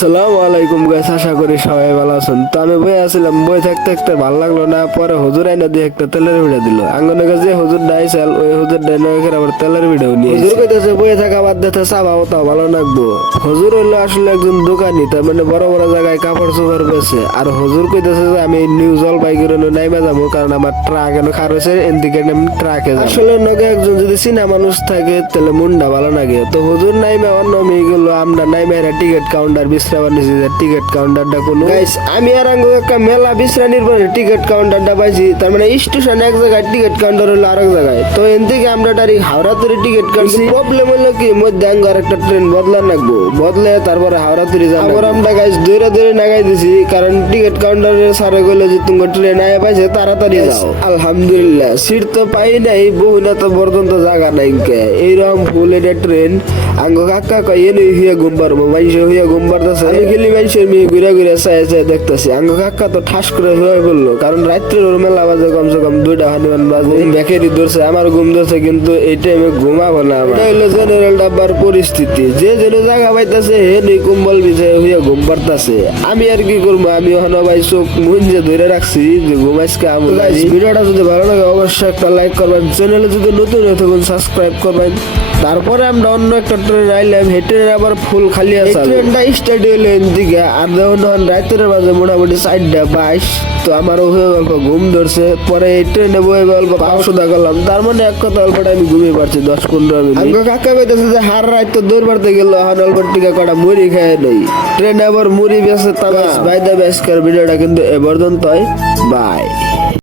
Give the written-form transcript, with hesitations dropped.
আসসালামু আলাইকুম গাইস, আশা করি সবাই ভালো আছেন। তো আমি বই আসছিলাম, বই থাকতে থাকতে ভালো লাগলো না, পরে হুজুর আইনা দিয়ে একটা তেলের ভিডিও দিল। আঙ্গনে কাছে হুজুর ডাইসাল, ওই হুজুর ডাইনা আবার তেলের ভিডিও নিয়ে হুজুর কইতেছে বইয়ে থাকা বাদ দিতে চাবাও তাও ভালো লাগবো। হুজুর হইলো আসলে একজন দোকানি, তার মানে বড় বড় জায়গায় কাপড় চোপড় বেছে। আর হুজুর কইতেছে যে আমি নিউ জলপাইগুড়ি নাইমা যাবো, কারণ আমার ট্রাক এনে খার হয়েছে, এদিকে আমি ট্রাকে যাবো। আসলে নগে একজন যদি চিনা মানুষ থাকে তাহলে মনটা ভালো লাগে। তো হুজুর নাইমা অন্য মেয়ে গুলো আমরা নাইমা টিকিট কাউন্টার টিকিট কাউন্টারটা কোনো গাইস আমি আর আঙ্গো একটা মেলা বিশ্রানির পরে টিকিট কাউন্টারটা পাইছি। তার মানে স্টেশন এক জায়গায়, টিকিট কাউন্টার হলো আরেক জায়গায়। তো এন থেকে আমরা ডাইরেক্ট হাওড়া তরি টিকিট কাটছি। প্রবলেম হলো কি মধ্যে আঙ্গো আর একটা ট্রেন বদলা লাগবো, বদলে তারপরে হাওড়া তরি যাবো। আবার আমরা গাইস দৌড়ে দৌড়ে নাগাই দিছি, কারণ টিকিট কাউন্টারের স্যারে কইলো যে তুমি ট্রেন আয়া পাইছে তাড়াতাড়ি যাও। আলহামদুলিল্লাহ সিট তো পাই নাই, বহু না তো পর্যন্ত জায়গা নাই কে এইরকম ফুল এটা ট্রেন। আঙ্গো কাকা কই এনে হইয়া ঘুমবার মাইশ হইয়া ঘুমবার দাসে আমি গেলি মাইশের মেয়ে ঘুরে ঘুরে চাই চাই দেখতেছি। আঙ্গো কাকা তো ঠাস করে হয়ে বললো, কারণ রাত্রের ওর মেলা বাজে কমসে কম 2টা হানিমান বাজে। ব্যাকেরই ধরছে, আমার ঘুম ধরছে, কিন্তু এই টাইমে ঘুমাবো না। এটা হইলো জেনারেল ডাব্বার পরিস্থিতি, যে জেনে জায়গা পাইতাছে হে নেই কম্বল বিছায় হইয়া ঘুম পারতাছে। আমি আর কি করবো, আমি ওখানে ভাই চোখ মুঞ্জে ধরে রাখছি যে ঘুমাইসকে। ভিডিওটা যদি ভালো লাগে অবশ্যই একটা লাইক করবেন, চ্যানেলে যদি নতুন হয়ে থাকুন সাবস্ক্রাইব করবেন। তারপরে আমরা অন্য একটা ট্রেন আইলাম, হে ট্রেন আবার ফুল খালি আছে। ট্রেনটা স্টার্ট হইলো এদিকে, আর যখন রাতের বাজে মোটামুটি 4:22। তো আমারও হয়ে অল্প ঘুম ধরছে, পরে এই ট্রেনে বয়ে অল্প পাওয়া করলাম। তার মানে এক কথা অল্পটা আমি ঘুমিয়ে পারছি 10-15 মিনিট। আমাকে কাকা পাইতেছে যে হার রাত তো দৌড় মারতে গেল, এখন অল্প টিকা কটা মুড়ি খায় নেই। ট্রেনে আবার মুড়ি বেসে তার বাই দা বেস্কার। ভিডিওটা কিন্তু এ পর্যন্তই, বাই।